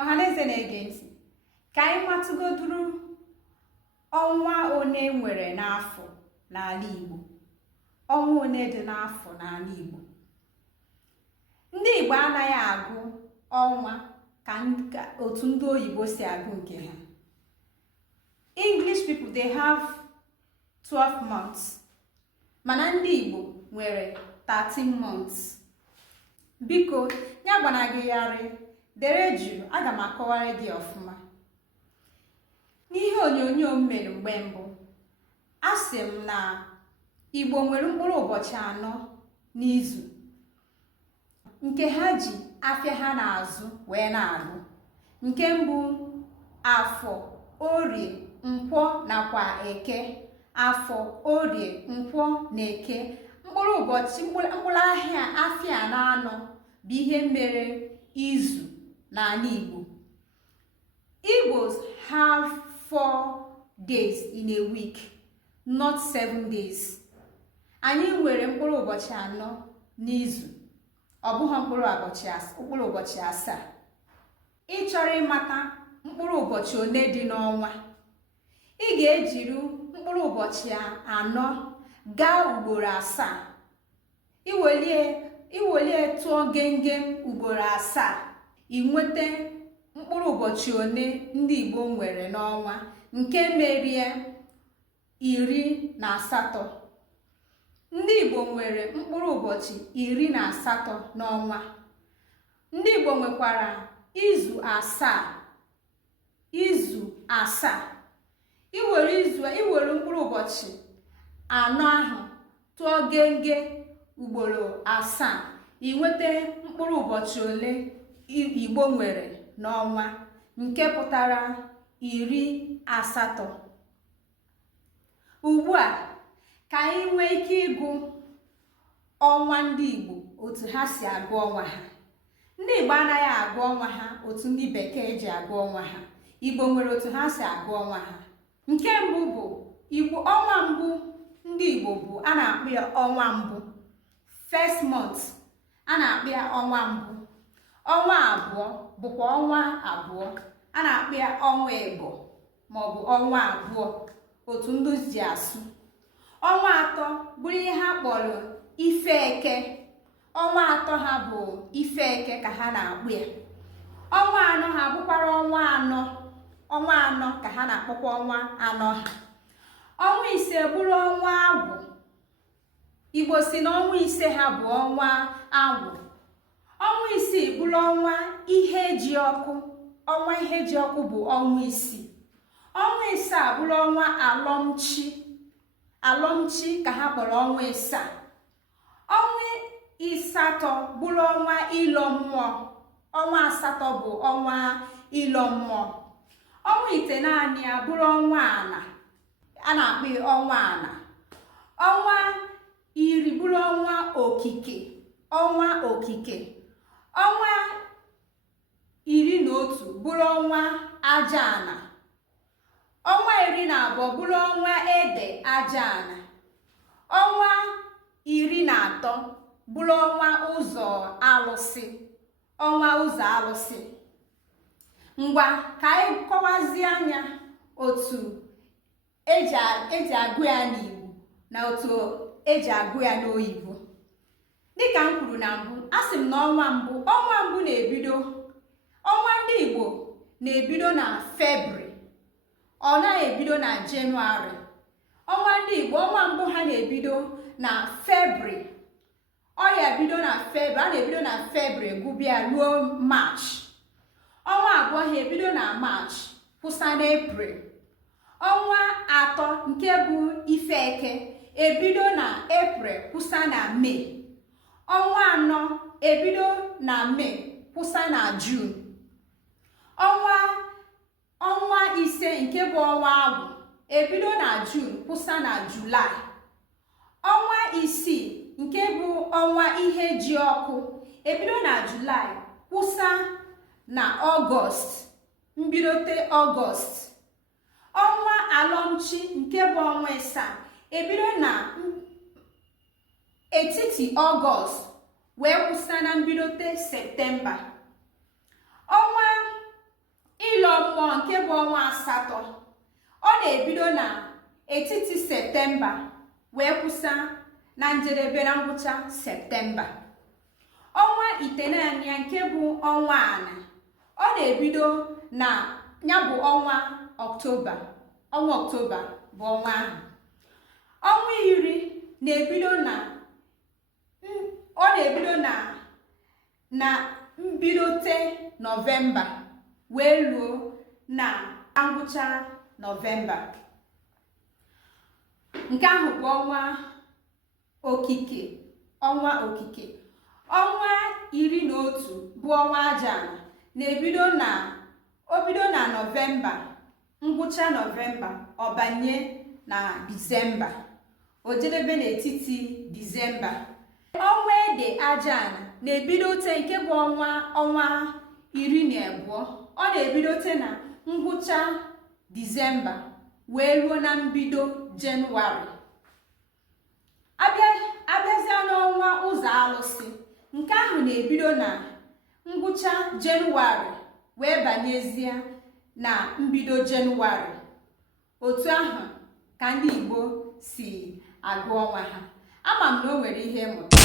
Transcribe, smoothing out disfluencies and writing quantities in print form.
Ọhaneze na-ege ntị, ka anyị matụgoduru ọnwa one nwere n'afọ n'ala Igbo. Ọnwa one dị n'afọ n'ala Igbo. Ndị Igbo anaghị agụ ọnwa ka otu ndị oyibo si agụ nke ha. English people, they have 12 months, mana ndị Igbo nwere 13 months. Biko ya gbanagịgharị dere jụụ, aga m akọwara gị ọfụma. N'ihe onyonyo m mere mgbe mbụ, asị m na Igbo nwere mkpụrụ ụbọchị 4 n'izu nke ha ji afịa ha na-azụ wee na-agụ. Nke mbụ Afọ, Orie, Nkwọ nakwa Eke. Afọ, Orie, Nkwọ na Eke. Mkpụrụ ụbọchị mkpụrụ ahịa afịa na-anọ bụ ihe mere izu n'ala Igbo. Igbos have 4 days in a week, not 7 days. Anyị nwere mkpụrụ ụbọchị 4 n'izu, ọ bụghị mkpụrụ ụbọchị 7. Ị chọrọ ịmata mkpụrụ ụbọchị one dị n'ọnwa, ị ga-ejiri mkpụrụ ụbọchị 4 gaa ugboro 7. Iwelie tụọ gengem ugboro 7, ị nweta mkpụrụ ụbọchị one ndị Igbo nwere n'ọnwa, nke merie 18. Ndị Igbo nwere mkpụrụ ụbọchị 18 n'ọnwa. Ndị Igbo nwekwara izu 7. Iwere mkpụrụ ụbọchị 4 ahụ tụọ genge ugboro 7, ị nweta mkpụrụ ụbọchị ole Igbo nwere n'ọnwa, nke pụtara 80. Ugbu a ka anyị nwee ike ịgụ ọnwa ndị Igbo otu ha si agụ ọnwa ha. Ndị Igbo anaghị agụ ọnwa ha otu ndị Bekee ji agụ ọnwa ha. Igbo nwere otu ha si agụ ọnwa ha. Nke mbụ bụ ọnwa mbụ ndị Igbo bụ a na-akpọ ya ọnwa mbụ, first month, a na-akpọ ya ọnwa mbụ. Ọnwa abụọ bụkwa ọnwa abụọ, a na-akpọ ya ọnwa Ebo maọbụ ọnwa abụọ, otu ndị ji asụ. Ọnwa atọ bụrụ ihe ha kpọrọ Ife Eke. Ọnwa atọ ha bụ Ife Eke ka ha na-akpụ ya. Ọnwa anọ ha bụkwara ọnwa anọ. Ọnwa anọ ka ha na-akpọkwa ọnwa anọ ha. Ọnwa ise bụrụ ọnwa Agwụ. Igbo si na ọnwa ise ha bụ ọnwa Agwụ. Ọnwa isii bụrụ ọnwa Ihejiọkụ. Ọnwa Ihejiọkụ bụ ọnwa isii. Ọnwa isaa bụrụ ọnwa Alọmchi ka ha kpọrọ ọnwa isaa. Ọnwa ịsatọ bụrụ ọnwa Ịlọ Mmụọ. Ọnwa asatọ bụ ọnwa Ịlọ Mmụọ. Ọnwa itenaanị ya bụrụ ọnwa Ana, a na-akpọ ọnwa Ana. Ọnwa iri bụrụ ọnwa Okike. Ọnwa Okike. Ọnwa 11 bụrụ ọnwa Ajaana. Ọnwa 12 bụrụ ọnwa Ede Ajaana. Ọnwa 13 bụrụ ọnwa Ụzọ Alụsị. Ọnwa Ụzọ Alụsị. Ngwa ka anyị kọwazie anya otu eji agụ ya n'Igbo na otu eji agụ ya n'oyibo. Dịka m kwuru na mbụ, asị m na ọnwa mbụ na-ebido, ọnwa ndị Igbo na-ebido na Febrụwarị, ọ naghị ebido na Jenụwarị. Ọnwa ndị Igbo ọnwa mbụ ha na-ebido na Febrụwarị. Ọ ya bido na Febrụwarị, a na-ebido na Febrụwarị gụbịa ruo Maachị. Ọnwa abụọ ha ebido na Maachị kwụsa na Eprel. Ọnwa atọ nke bụ Ife Eke ebido na Eprel kwụsa na Mee. Ọnwa anọ ebido na Mee kwụsa na Juun. Ọnwa ise nke bụ ọnwa Agwụ ebido na Juun kwụsa na Julaị. Ọnwa isii nke bụ ọnwa Ihejiọkụ ebido na Julaị kwụsa na Ọgọst, mbidote Ọgọst. Ọnwa Alọmchi nke bụ ọnwa ịsaa ebido na etiti Ọgọst wee kwụsa na mbidote Septemba. Ọnwa ọnwa asatọ. Ọ na-ebido na etiti Septemba wee kwụsa na njedebe na ngwụcha Septemba. Ọnwa itenaanị nke bụ ọnwa ana, ọ na-ebido na ya bụ ọnwa Ọktoba. Ọnwa Ọktoba bụ ọnwa ahụ. Ọnwa iri na-ebido na mbidote Nọvemba wee ruo na ngwụcha Nọvemba. Nke ahụ bụ ọnwa okike. Ọnwa okike. Ọnwa 11 bụ ọnwa aja ana na-ebido na Nọvemba, ngwụcha Nọvemba ọ banye na Disemba, o jedebe n'etiti Disemba. Ọnwa ede aja ana na-ebidote nke bụ ọnwa 12. Ọ na-ebidote na ngwụcha Disemba wee ruo na mbido Jenụwarị. Abịazịa n'ọnwa ụzọ alụsị, nke ahụ na-ebido na ngwụcha Jenụwarị wee banyezie na mbido Jenụwarị. Otu ahụ ka ndị Igbo si agụ ọnwa ha. Ama m na o nwere ihe mmụta.